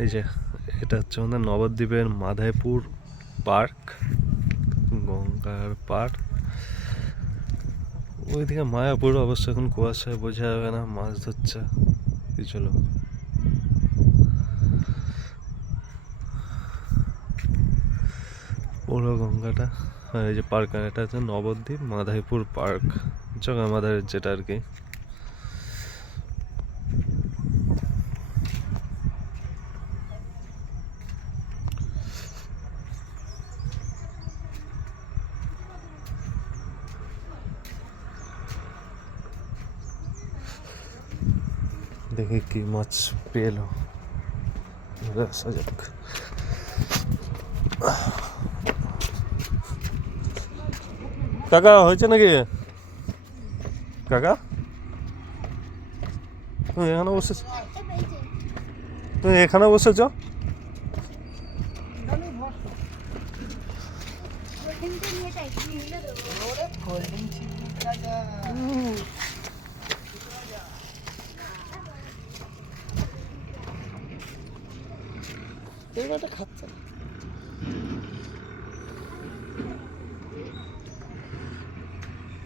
এই যে এটা হচ্ছে আমাদের নবদ্বীপের মাধাইপুর পার্ক, গঙ্গার পাড়। ওইদিকে মায়াপুর, অবশ্য এখন কুয়াশায় বোঝা যাবে না, মাছ ধরছে কিছু লোক। পুরো গঙ্গাটা। আর এই যে পার্ক, এটা হচ্ছে নবদ্বীপ মাধাইপুর পার্ক, জগামাধারের যেটা আর কি। দেখি কি মাছ পেলো, আসা যাক। কাকা হয়েছে নাকি? কাকা তুমি এখানে বসেছ, তুমি এখানে বসেছ? খাচ্ছে